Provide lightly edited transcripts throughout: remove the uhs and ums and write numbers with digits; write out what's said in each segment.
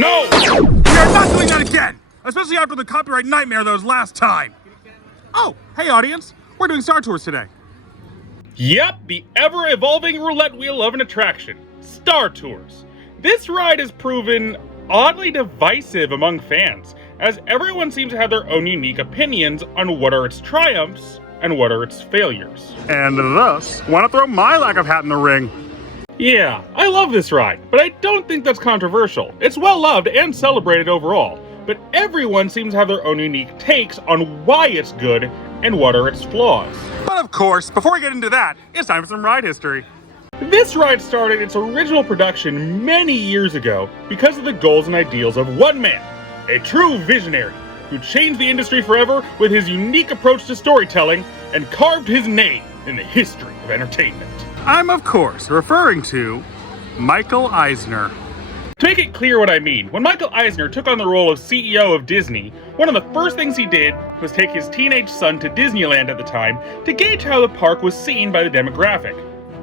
No! We are not doing that again! Especially after the copyright nightmare that was last time! Oh, hey audience, we're doing Star Tours today. Yep, the ever-evolving roulette wheel of an attraction, Star Tours. This ride has proven oddly divisive among fans, as everyone seems to have their own unique opinions on what are its triumphs and what are its failures. And thus, want to throw my lack of hat in the ring. Yeah, I love this ride, but I don't think that's controversial. It's well loved and celebrated overall, but everyone seems to have their own unique takes on why it's good and what are its flaws. But of course, before we get into that, it's time for some ride history. This ride started its original production many years ago because of the goals and ideals of one man, a true visionary, who changed the industry forever with his unique approach to storytelling and carved his name in the history of entertainment. I'm, of course, referring to Michael Eisner. To make it clear what I mean, when Michael Eisner took on the role of CEO of Disney, one of the first things he did was take his teenage son to Disneyland at the time to gauge how the park was seen by the demographic,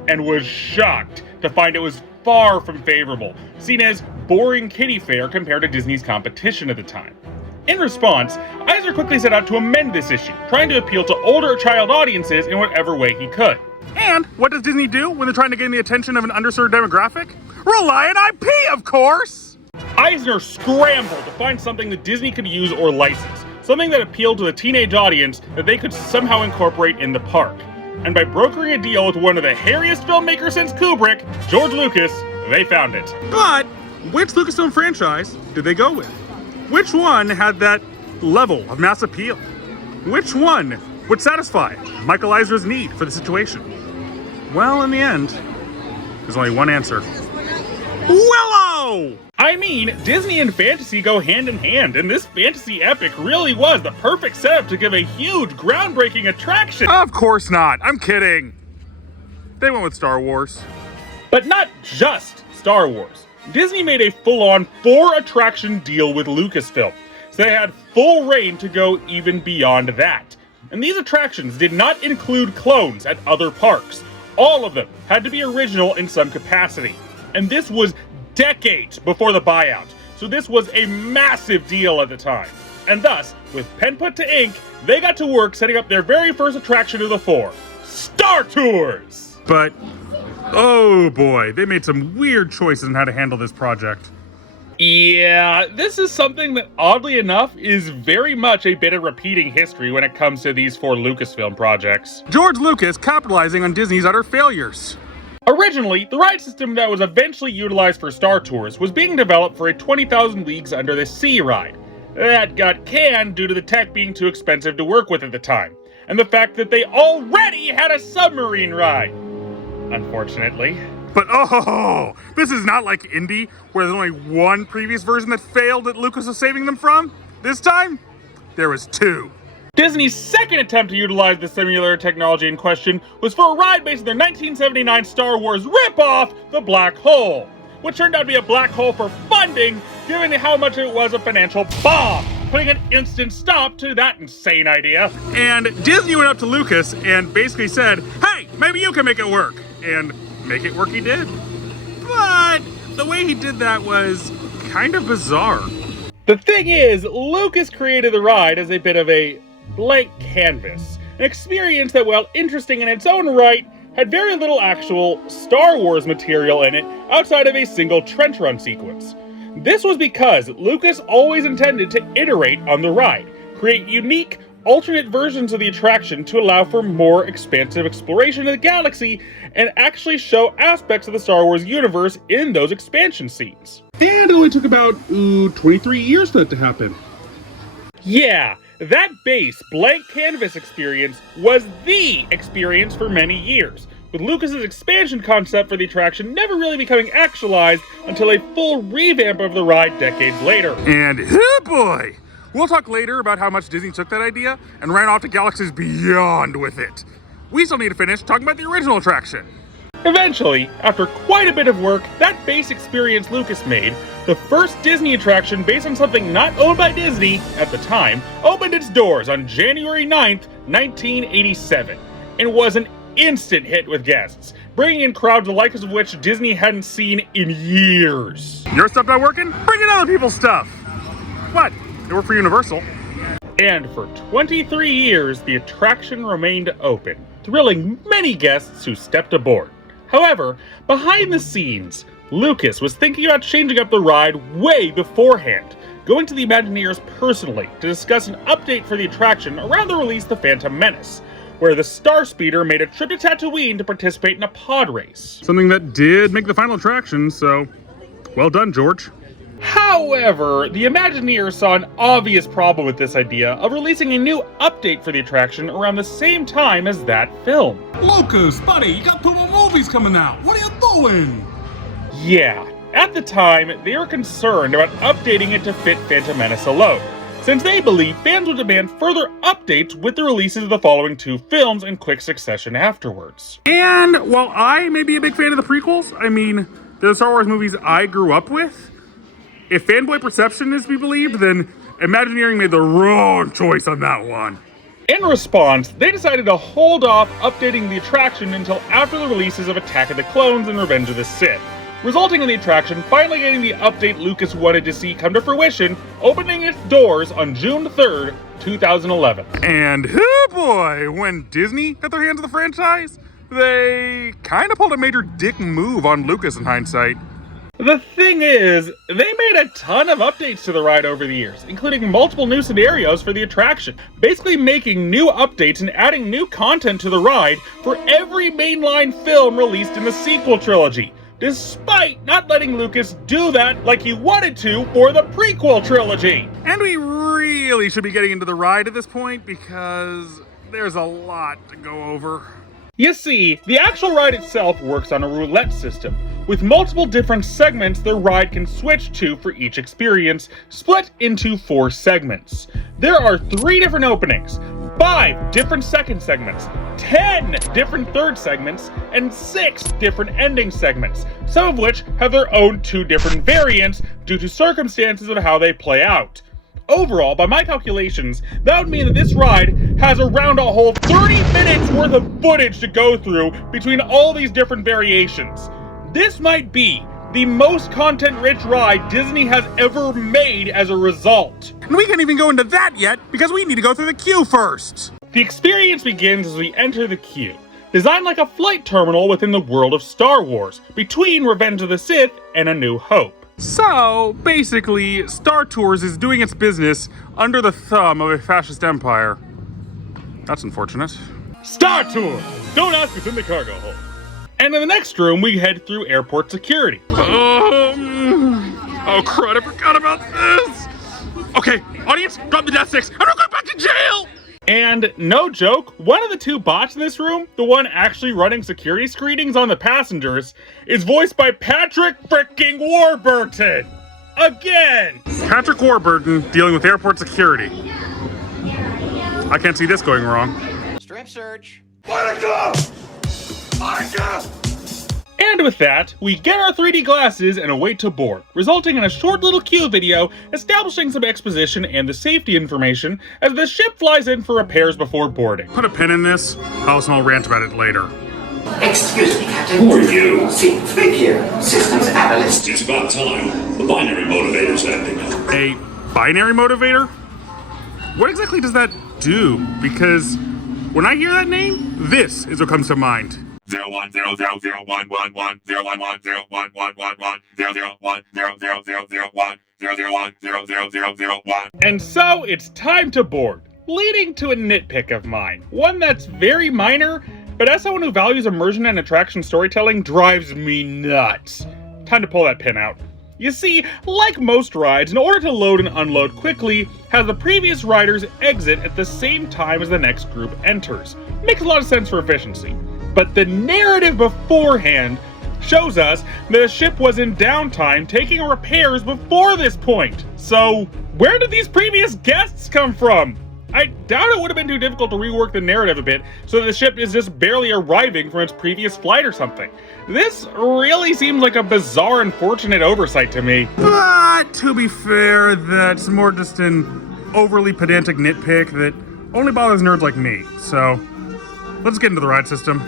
and was shocked to find it was far from favorable, seen as boring kiddie fare compared to Disney's competition at the time. In response, Eisner quickly set out to amend this issue, trying to appeal to older child audiences in whatever way he could. And what does Disney do when they're trying to gain the attention of an underserved demographic? Rely on IP, of course! Eisner scrambled to find something that Disney could use or license, something that appealed to the teenage audience that they could somehow incorporate in the park. And by brokering a deal with one of the hairiest filmmakers since Kubrick, George Lucas, they found it. But which Lucasfilm franchise did they go with? Which one had that level of mass appeal? Which one would satisfy Michael Eisner's need for the situation? Well, in the end, there's only one answer. Willow! I mean, Disney and fantasy go hand in hand, and this fantasy epic really was the perfect setup to give a huge, groundbreaking attraction. Of course not. I'm kidding. They went with Star Wars. But not just Star Wars. Disney made a full-on 4-attraction deal with Lucasfilm, so they had full reign to go even beyond that. And these attractions did not include clones at other parks. All of them had to be original in some capacity. And this was decades before the buyout, so this was a massive deal at the time. And thus, with pen put to ink, they got to work setting up their very first attraction of the 4, Star Tours! But, oh boy, they made some weird choices on how to handle this project. Yeah, this is something that, oddly enough, is very much a bit of repeating history when it comes to these 4 Lucasfilm projects. George Lucas capitalizing on Disney's utter failures. Originally, the ride system that was eventually utilized for Star Tours was being developed for a 20,000 Leagues Under the Sea ride. That got canned due to the tech being too expensive to work with at the time, and the fact that they already had a submarine ride. Unfortunately. But oh, this is not like Indy, where there's only one previous version that failed that Lucas was saving them from. This time, there was 2. Disney's second attempt to utilize the simulator technology in question was for a ride based on their 1979 Star Wars ripoff, The Black Hole, which turned out to be a black hole for funding, given how much it was a financial bomb, putting an instant stop to that insane idea. And Disney went up to Lucas and basically said, hey, maybe you can make it work. And make it work he did. But the way he did that was kind of bizarre. The thing is, Lucas created the ride as a bit of a blank canvas, an experience that, while interesting in its own right, had very little actual Star Wars material in it outside of a single trench run sequence. This was because Lucas always intended to iterate on the ride, create unique, alternate versions of the attraction to allow for more expansive exploration of the galaxy and actually show aspects of the Star Wars universe in those expansion scenes. And it only took about 23 years for that to happen. Yeah, that base blank canvas experience was the experience for many years, with Lucas's expansion concept for the attraction never really becoming actualized until a full revamp of the ride decades later. And oh boy! We'll talk later about how much Disney took that idea and ran off to galaxies beyond with it. We still need to finish talking about the original attraction. Eventually, after quite a bit of work, that base experience Lucas made, the first Disney attraction based on something not owned by Disney at the time, opened its doors on January 9th, 1987, and was an instant hit with guests, bringing in crowds the likes of which Disney hadn't seen in years. Your stuff not working? Bring in other people's stuff. What? It worked for Universal. And for 23 years, the attraction remained open, thrilling many guests who stepped aboard. However, behind the scenes, Lucas was thinking about changing up the ride way beforehand, going to the Imagineers personally to discuss an update for the attraction around the release of The Phantom Menace, where the Star Speeder made a trip to Tatooine to participate in a pod race. Something that did make the final attraction, so well done, George. However, the Imagineers saw an obvious problem with this idea of releasing a new update for the attraction around the same time as that film. Lucas, buddy, you got 2 more movies coming out. What are you doing? Yeah, at the time, they were concerned about updating it to fit Phantom Menace alone, since they believed fans would demand further updates with the releases of the following 2 films in quick succession afterwards. And while I may be a big fan of the prequels, I mean, they're the Star Wars movies I grew up with. If fanboy perception is to be believed, then Imagineering made the wrong choice on that one. In response, they decided to hold off updating the attraction until after the releases of Attack of the Clones and Revenge of the Sith, resulting in the attraction finally getting the update Lucas wanted to see come to fruition, opening its doors on June 3rd, 2011. And oh boy, when Disney got their hands on the franchise, they kind of pulled a major dick move on Lucas in hindsight. The thing is, they made a ton of updates to the ride over the years, including multiple new scenarios for the attraction, basically making new updates and adding new content to the ride for every mainline film released in the sequel trilogy, despite not letting Lucas do that like he wanted to for the prequel trilogy. And we really should be getting into the ride at this point because there's a lot to go over. You see, the actual ride itself works on a roulette system, with multiple different segments the ride can switch to for each experience, split into 4 segments. There are 3 different openings, 5 different second segments, 10 different third segments, and 6 different ending segments, some of which have their own 2 different variants due to circumstances of how they play out. Overall, by my calculations, that would mean that this ride has around a whole 30 minutes worth of footage to go through between all these different variations. This might be the most content-rich ride Disney has ever made as a result. And we can't even go into that yet because we need to go through the queue first. The experience begins as we enter the queue, designed like a flight terminal within the world of Star Wars, between Revenge of the Sith and A New Hope. So, basically, Star Tours is doing its business under the thumb of a fascist empire. That's unfortunate. Star Tour! Don't ask us in the cargo hold. And in the next room, we head through airport security. Oh crud, I forgot about this! Okay, audience, drop the death sticks. I'm not going back to jail! And no joke, one of the 2 bots in this room, the one actually running security screenings on the passengers, is voiced by Patrick fricking Warburton! Again! Patrick Warburton dealing with airport security. I can't see this going wrong. Strip search. And with that, we get our 3D glasses and await to board, resulting in a short little queue video establishing some exposition and the safety information as the ship flies in for repairs before boarding. Put a pin in this, I'll rant about it later. Excuse me, Captain. Who are you? See, 3 here. Systems analyst. It's about time. The binary motivator's acting. A binary motivator? What exactly does that do? Because when I hear that name, this is what comes to mind. 010011101001001000001000001. And so it's time to board, leading to a nitpick of mine, one that's very minor, but as someone who values immersion and attraction storytelling, drives me nuts. Time to pull that pin out. You see, like most rides, in order to load and unload quickly, have the previous riders exit at the same time as the next group enters. Makes a lot of sense for efficiency. But the narrative beforehand shows us that the ship was in downtime taking repairs before this point. So, where did these previous guests come from? I doubt it would have been too difficult to rework the narrative a bit so that the ship is just barely arriving from its previous flight or something. This really seems like a bizarre and unfortunate oversight to me. But to be fair, that's more just an overly pedantic nitpick that only bothers nerds like me. So, let's get into the ride system.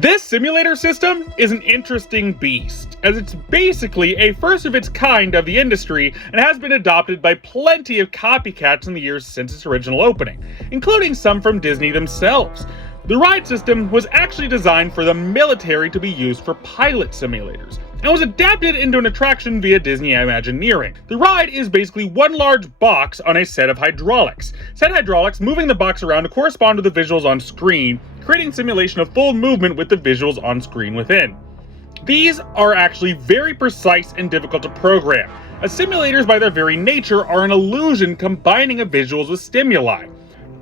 This simulator system is an interesting beast, as it's basically a first of its kind of the industry and has been adopted by plenty of copycats in the years since its original opening, including some from Disney themselves. The ride system was actually designed for the military to be used for pilot simulators, and was adapted into an attraction via Disney Imagineering. The ride is basically one large box on a set of hydraulics. Said hydraulics moving the box around to correspond to the visuals on screen, creating simulation of full movement with the visuals on screen within. These are actually very precise and difficult to program, as simulators by their very nature are an illusion combining of visuals with stimuli.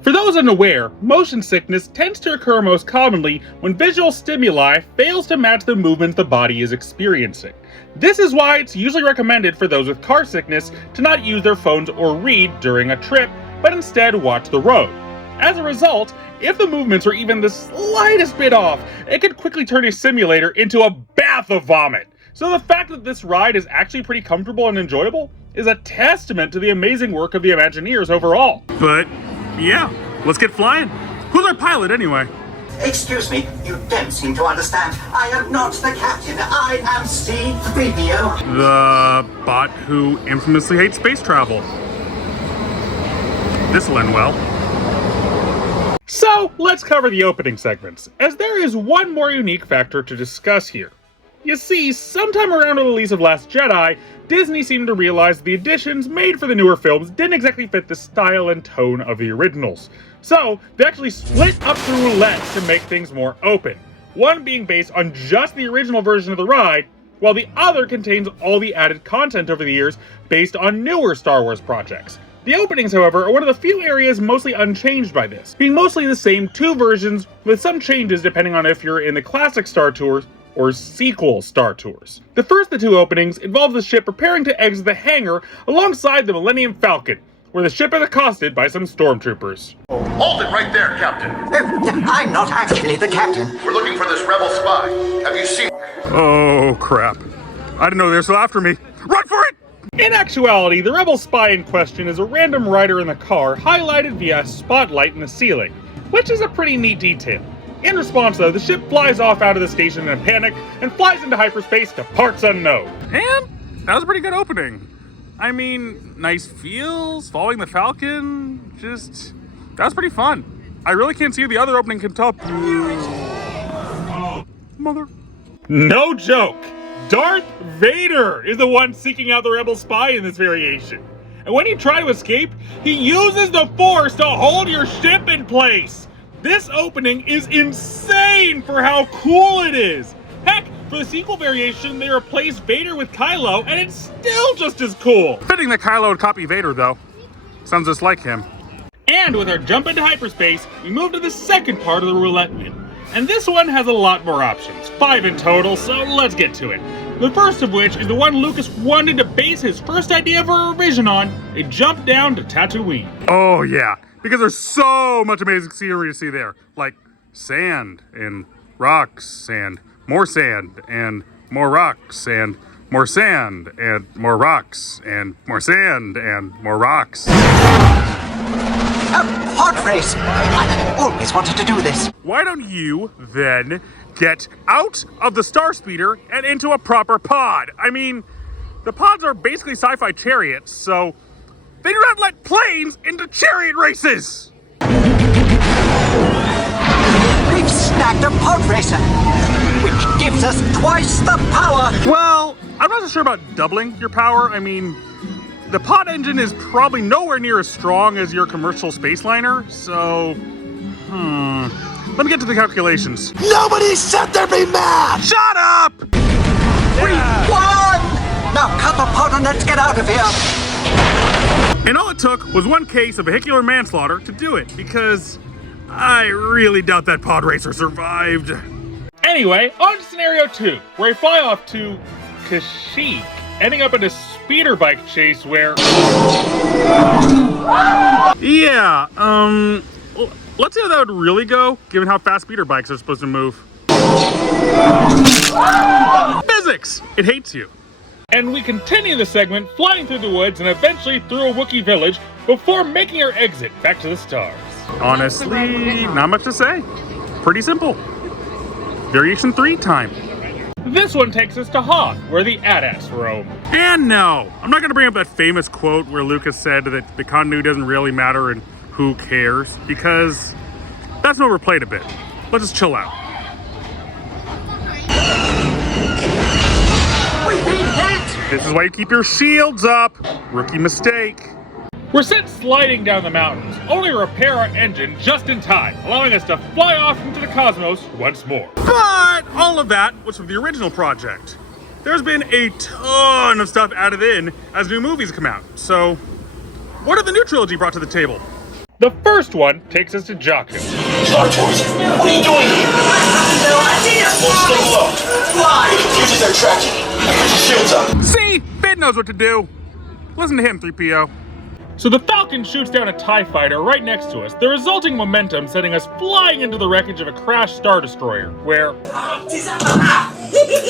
For those unaware, motion sickness tends to occur most commonly when visual stimuli fails to match the movement the body is experiencing. This is why it's usually recommended for those with car sickness to not use their phones or read during a trip, but instead watch the road. As a result, if the movements are even the slightest bit off, it can quickly turn a simulator into a bath of vomit. So the fact that this ride is actually pretty comfortable and enjoyable is a testament to the amazing work of the Imagineers overall. But yeah, let's get flying. Who's our pilot anyway? Excuse me, you don't seem to understand. I am not the captain. I am C-3PO. The bot who infamously hates space travel. This'll end well. So let's cover the opening segments, as there is one more unique factor to discuss here. You see, sometime around the release of Last Jedi, Disney seemed to realize the additions made for the newer films didn't exactly fit the style and tone of the originals. So, they actually split up the roulette to make things more open, one being based on just the original version of the ride, while the other contains all the added content over the years based on newer Star Wars projects. The openings, however, are one of the few areas mostly unchanged by this, being mostly the same two versions with some changes depending on if you're in the classic Star Tours or sequel Star Tours. The first of the two openings involves the ship preparing to exit the hangar alongside the Millennium Falcon, where the ship is accosted by some stormtroopers. Hold it right there, Captain. I'm not actually the captain. We're looking for this rebel spy. Have you seen... Oh crap. I didn't know they were still after me. Run for it! In actuality, the rebel spy in question is a random rider in the car highlighted via a spotlight in the ceiling, which is a pretty neat detail. In response though, the ship flies off out of the station in a panic and flies into hyperspace to parts unknown. And that was a pretty good opening. I mean, nice feels, following the Falcon, that was pretty fun. I really can't see the other opening can top. Mother. No joke! Darth Vader is the one seeking out the rebel spy in this variation. And when you try to escape, he uses the Force to hold your ship in place. This opening is insane for how cool it is. Heck, for the sequel variation, they replaced Vader with Kylo, and it's still just as cool. Fitting that Kylo would copy Vader, though. Sounds just like him. And with our jump into hyperspace, we move to the second part of the roulette wheel. And this one has a lot more options, 5 in total, so let's get to it. The first of which is the one Lucas wanted to base his first idea for a revision on, a jump down to Tatooine. Oh yeah, because there's so much amazing scenery to see there. Like sand and rocks and more sand and more rocks and more sand and more rocks and more sand and more rocks. A pod race! I always wanted to do this. Why don't you then get out of the Star Speeder and into a proper pod? I mean, the pods are basically sci-fi chariots, so they do not let planes into chariot races! We've snagged a pod racer, which gives us twice the power. Well, I'm not so sure about doubling your power. I mean, the pod engine is probably nowhere near as strong as your commercial space liner, so... Let me get to the calculations. Nobody said there'd be math! Shut up! We won! Now cut the pod and let's get out of here. And all it took was one case of vehicular manslaughter to do it, because I really doubt that pod racer survived. Anyway, on to scenario 2, where I fly off to Kashyyyk, ending up in a speeder bike chase where... Yeah, let's see how that would really go, given how fast speeder bikes are supposed to move. Physics! It hates you. And we continue the segment flying through the woods and eventually through a Wookiee village before making our exit back to the stars. Honestly, not much to say. Pretty simple. Variation 3 time. This one takes us to Hoth, where the AT-ATs roam. And no, I'm not going to bring up that famous quote where Lucas said that the continuity doesn't really matter and who cares, because that's what we're played a bit. Let's just chill out. This is why you keep your shields up. Rookie mistake. We're sent sliding down the mountains, only to repair our engine just in time, allowing us to fly off into the cosmos once more. But all of that was from the original project. There's been a ton of stuff added in as new movies come out. So, what have the new trilogy brought to the table? The first one takes us to Jakku. Star Tours, what are you doing here? No idea! Well, stay low. Fly! Fuses are tracking. Put your shields up. See? Bid knows what to do. Listen to him, 3PO. So the Falcon shoots down a TIE fighter right next to us, the resulting momentum sending us flying into the wreckage of a crashed Star Destroyer, where...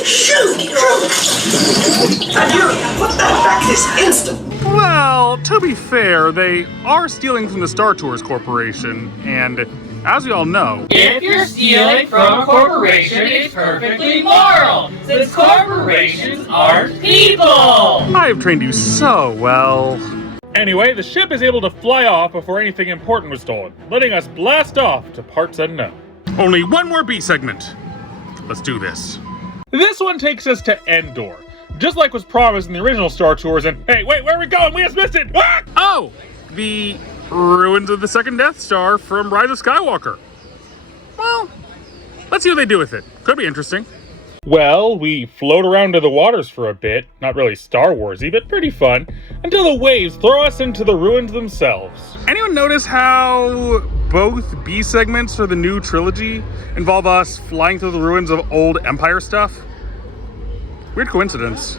Shoot! And you put that back this instant! Well, to be fair, they are stealing from the Star Tours Corporation, and as we all know... If you're stealing from a corporation, it's perfectly moral, since corporations aren't people! I've trained you so well. Anyway, the ship is able to fly off before anything important was stolen, letting us blast off to parts unknown. Only one more B segment. Let's do this. This one takes us to Endor, just like was promised in the original Star Tours, and hey, wait, where are we going? We just missed it! Ah! Oh! The ruins of the second Death Star from Rise of Skywalker. Well, let's see what they do with it. Could be interesting. Well, we float around to the waters for a bit, not really Star Wars-y, but pretty fun, until the waves throw us into the ruins themselves. Anyone notice how both B segments for the new trilogy involve us flying through the ruins of old Empire stuff? Weird coincidence.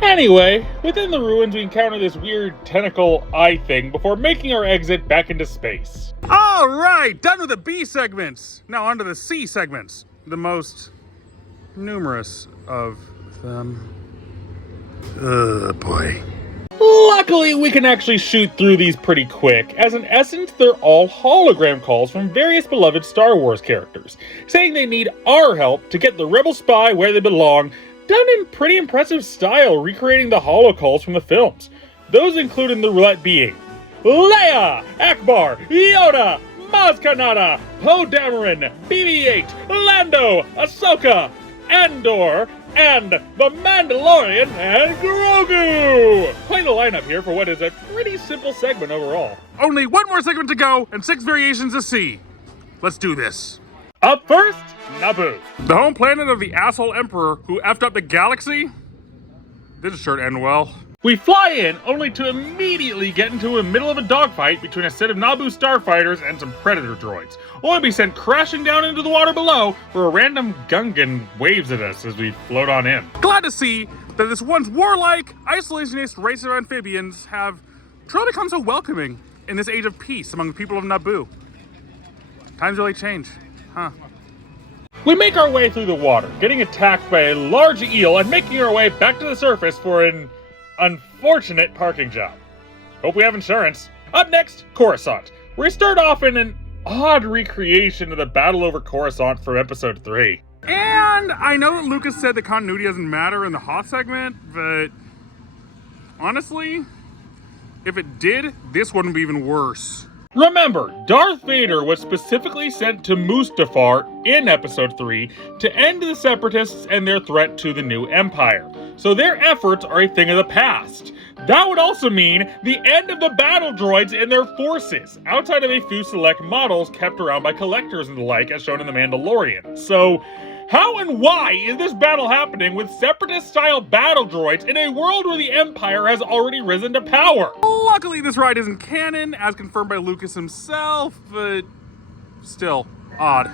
Anyway, within the ruins we encounter this weird tentacle eye thing before making our exit back into space. All right, done with the B segments. Now onto the C segments, the most numerous of them. Boy. Luckily, we can actually shoot through these pretty quick, as in essence, they're all hologram calls from various beloved Star Wars characters, saying they need our help to get the Rebel spy where they belong, done in pretty impressive style, recreating the holo calls from the films. Those including the roulette being Leia, Akbar, Yoda, Maz Kanata, Poe Dameron, BB-8, Lando, Ahsoka, Andor, and the Mandalorian and Grogu! Quite a lineup here for what is a pretty simple segment overall. Only one more segment to go and 6 variations of C. Let's do this. Up first, Naboo. The home planet of the asshole emperor who effed up the galaxy? This sure end well. We fly in only to immediately get into the middle of a dogfight between a set of Naboo starfighters and some Predator droids, only to be sent crashing down into the water below where a random Gungan waves at us as we float on in. Glad to see that this once warlike, isolationist race of amphibians have truly become so welcoming in this age of peace among the people of Naboo. Times really change, huh? We make our way through the water, getting attacked by a large eel and making our way back to the surface for an unfortunate parking job. Hope we have insurance. Up next, Coruscant. We start off in an odd recreation of the battle over Coruscant from episode 3. And I know that Lucas said that continuity doesn't matter in the Hoth segment, but honestly, if it did, this wouldn't be even worse. Remember, Darth Vader was specifically sent to Mustafar in episode 3 to end the Separatists and their threat to the new Empire. So their efforts are a thing of the past. That would also mean the end of the battle droids and their forces, outside of a few select models kept around by collectors and the like, as shown in The Mandalorian. So, how and why is this battle happening with Separatist-style battle droids in a world where the Empire has already risen to power? Luckily, this ride isn't canon, as confirmed by Lucas himself, but still, odd.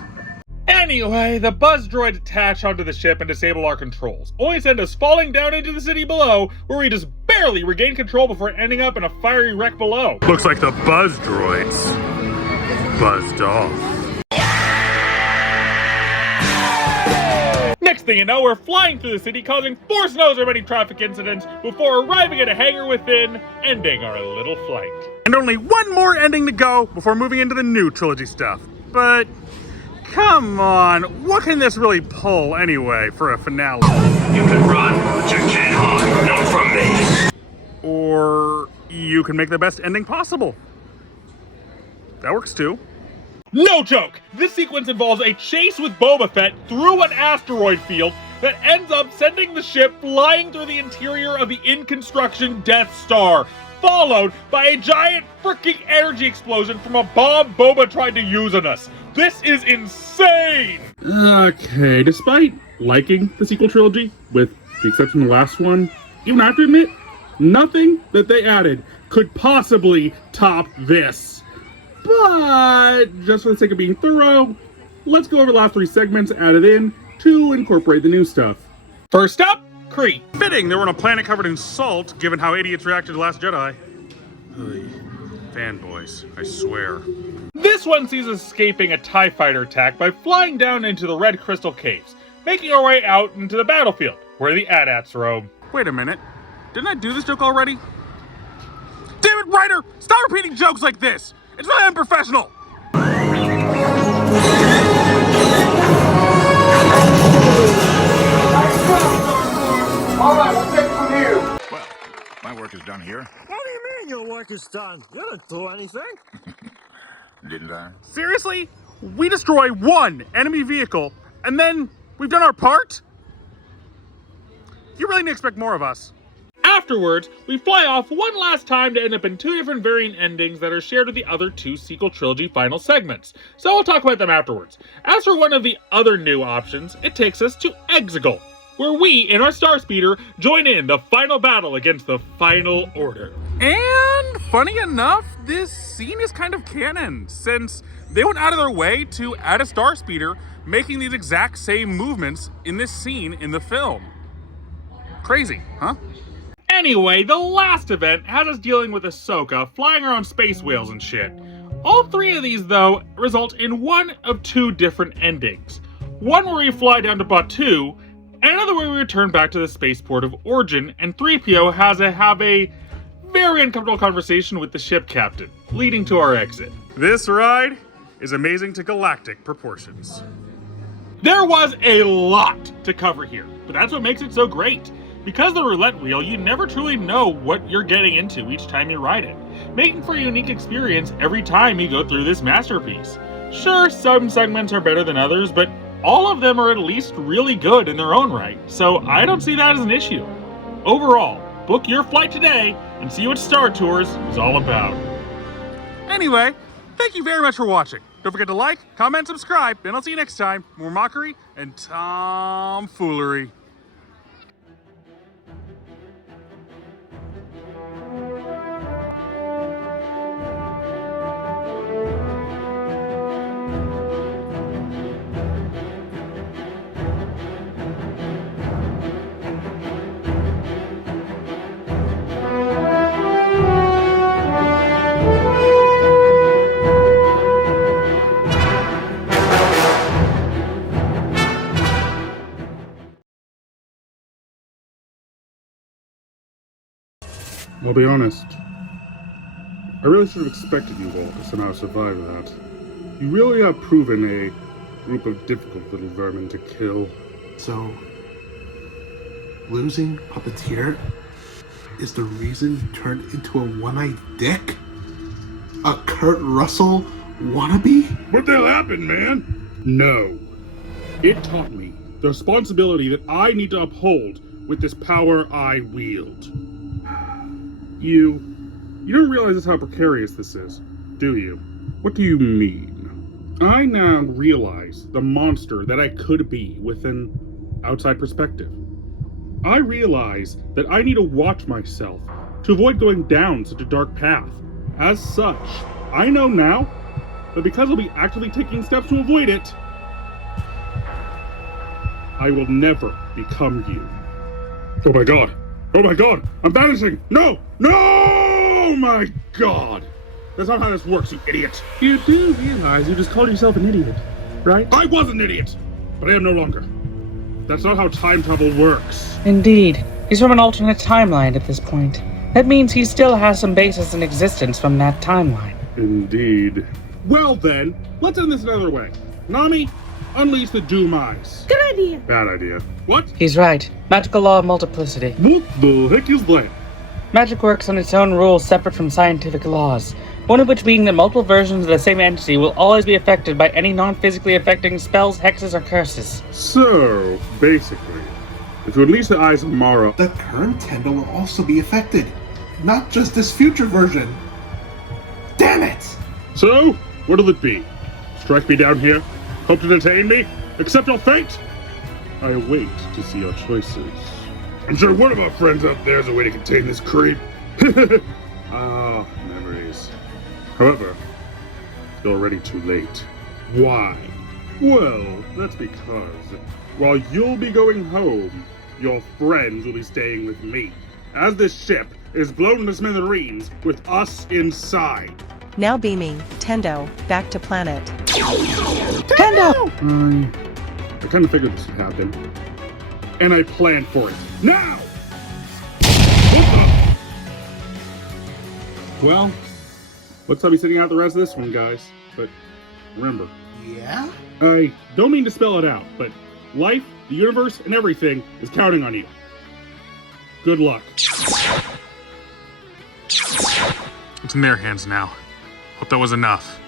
Anyway, the buzz droids attach onto the ship and disable our controls, only send us falling down into the city below, where we just barely regain control before ending up in a fiery wreck below. Looks like the buzz droids buzzed off. Next thing you know, we're flying through the city, causing force knows how many traffic incidents before arriving at a hangar within, ending our little flight. And only one more ending to go before moving into the new trilogy stuff. But Come on, what can this really pull anyway for a finale? You can run, but you can't hide. Not from me. Or you can make the best ending possible. That works too. No joke! This sequence involves a chase with Boba Fett through an asteroid field that ends up sending the ship flying through the interior of the in-construction Death Star, followed by a giant freaking energy explosion from a bomb Boba tried to use on us. This is insane! Okay, despite liking the sequel trilogy, with the exception of the last one, even I have to admit, nothing that they added could possibly top this. But, just for the sake of being thorough, let's go over the last 3 segments added in to incorporate the new stuff. First up, Kree. Fitting they were on a planet covered in salt, given how idiots reacted to Last Jedi. Ugh, fanboys, I swear. This one sees us escaping a TIE fighter attack by flying down into the Red Crystal Caves, making our way out into the battlefield, where the AT-ATs roam. Wait a minute, didn't I do this joke already? Damn it, writer! Stop repeating jokes like this! It's really unprofessional! Alright, we'll take it from here. Well, my work is done here. What do you mean your work is done? You didn't do anything. Didn't I? Seriously? We destroy one enemy vehicle, and then we've done our part? You really need to expect more of us. Afterwards, we fly off one last time to end up in 2 different variant endings that are shared with the other 2 sequel trilogy final segments, so I'll talk about them afterwards. As for one of the other new options, it takes us to Exegol, where we, in our Star Speeder, join in the final battle against the Final Order. And, funny enough, this scene is kind of canon, since they went out of their way to add a Star Speeder, making these exact same movements in this scene in the film. Crazy, huh? Anyway, the last event has us dealing with Ahsoka flying around space whales and shit. All 3 of these, though, result in one of 2 different endings. One where we fly down to Batuu, and another where we return back to the spaceport of origin, and 3PO have a very uncomfortable conversation with the ship captain, leading to our exit. This ride is amazing to galactic proportions. There was a lot to cover here, but that's what makes it so great. Because of the roulette wheel, you never truly know what you're getting into each time you ride it, making for a unique experience every time you go through this masterpiece. Sure, some segments are better than others, but all of them are at least really good in their own right, so I don't see that as an issue. Overall, book your flight today and see what Star Tours is all about. Anyway, thank you very much for watching. Don't forget to like, comment, subscribe, and I'll see you next time. More mockery and tomfoolery. I'll be honest. I really should have expected you all to somehow survive that. You really have proven a group of difficult little vermin to kill. So, losing Puppeteer is the reason you turned into a one-eyed dick? A Kurt Russell wannabe? What the hell happened, man? No. It taught me the responsibility that I need to uphold with this power I wield. You don't realize just how precarious this is, do you? What do you mean? I now realize the monster that I could be with an outside perspective. I realize that I need to watch myself to avoid going down such a dark path. As such, I know now that because I'll be actively taking steps to avoid it, I will never become you. Oh my god! Oh my god! I'm vanishing! No! No! Oh my god! That's not how this works, you idiot! You do realize you just called yourself an idiot, right? I was an idiot! But I am no longer. That's not how time travel works. Indeed. He's from an alternate timeline at this point. That means he still has some basis in existence from that timeline. Indeed. Well then, let's end this another way. Nami, Unleash the Doom Eyes. Good idea. Bad idea. What? He's right. Magical law of multiplicity. What the heck is that? Magic works on its own rules separate from scientific laws. One of which being that multiple versions of the same entity will always be affected by any non-physically affecting spells, hexes, or curses. So, basically, if you unleash the Eyes of Mara, The current Tendo will also be affected. Not just this future version. Damn it! so, what'll it be? Strike me down here? Hope to detain me? Accept your fate? I await to see your choices. I'm sure one of our friends up there is a way to contain this creep. Ah, memories. However, it's already too late. Why? Well, that's because while you'll be going home, your friends will be staying with me, as this ship is blown to smithereens with us inside. Now beaming, Tendo, back to planet. Tendo! I kind of figured this would happen. And I planned for it. Now! Well, looks like I'll be sitting out the rest of this one, guys. But remember, Yeah? I don't mean to spell it out, but life, the universe, and everything is counting on you. Good luck. It's in their hands now. Hope that was enough.